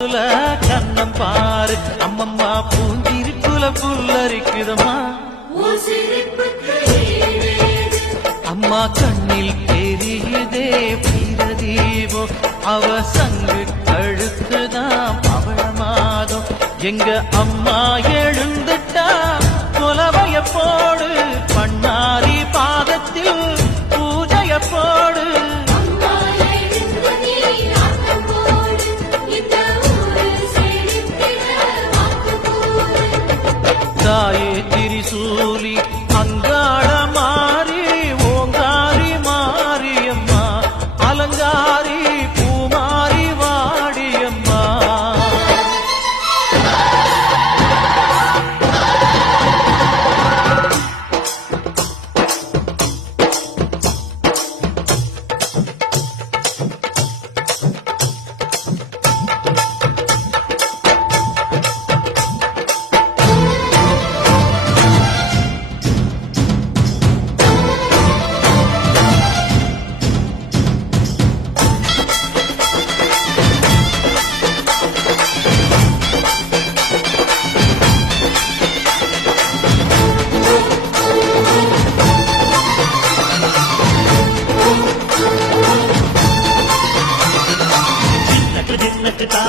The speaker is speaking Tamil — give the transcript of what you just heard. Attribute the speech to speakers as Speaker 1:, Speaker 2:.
Speaker 1: புல கண்ணம் பாரு. அம்மம்மா பூஞ்சிருப்புல புல்லரிக்குதம்மா. அம்மா கண்ணில் தெரியுதே பிரதீபம் அவ சங்கு கழுத்துதான் பவள மாதம் எங்க அம்மா எழுந்துட்டா ಅಂಗಾಯಿ ತಿರಿಸೂಲಿ ಅಂಗ सकता